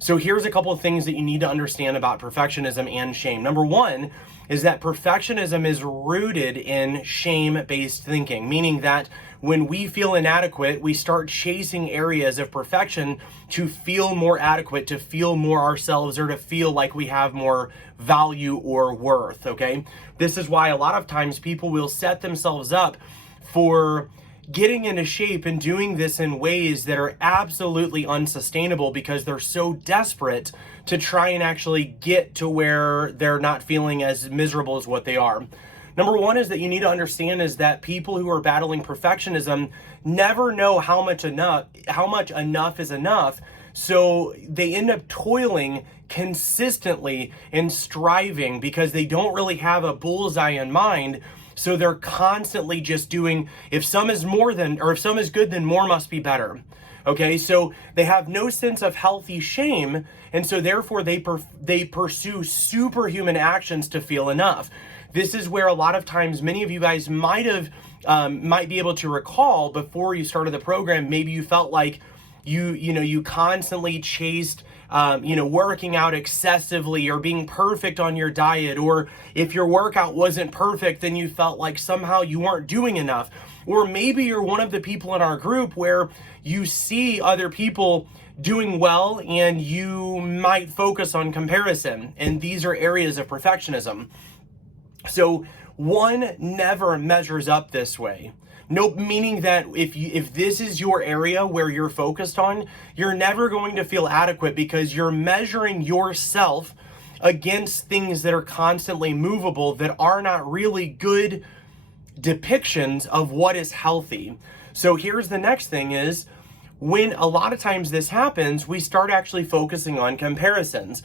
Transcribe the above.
So here's a couple of things that you need to understand about perfectionism and shame. Number one is that perfectionism is rooted in shame-based thinking, meaning that when we feel inadequate, we start chasing areas of perfection to feel more adequate, to feel more ourselves, or to feel like we have more value or worth, okay? This is why a lot of times people will set themselves up for getting into shape and doing this in ways that are absolutely unsustainable because they're so desperate to try and actually get to where they're not feeling as miserable as what they are. Number one is that you need to understand is that people who are battling perfectionism never know how much enough is enough. So they end up toiling consistently and striving because they don't really have a bullseye in mind. So they're constantly just doing, if some is good, then more must be better. Okay, so they have no sense of healthy shame, and so therefore they pursue superhuman actions to feel enough. This is where a lot of times many of you guys might be able to recall before you started the program. Maybe you felt like you constantly chased working out excessively or being perfect on your diet, or if your workout wasn't perfect, then you felt like somehow you weren't doing enough. Or maybe you're one of the people in our group where you see other people doing well and you might focus on comparison, and these are areas of perfectionism. So one never measures up this way. No, meaning that if this is your area where you're focused on, you're never going to feel adequate because you're measuring yourself against things that are constantly movable that are not really good depictions of what is healthy. So here's the next thing is, when a lot of times this happens, we start actually focusing on comparisons.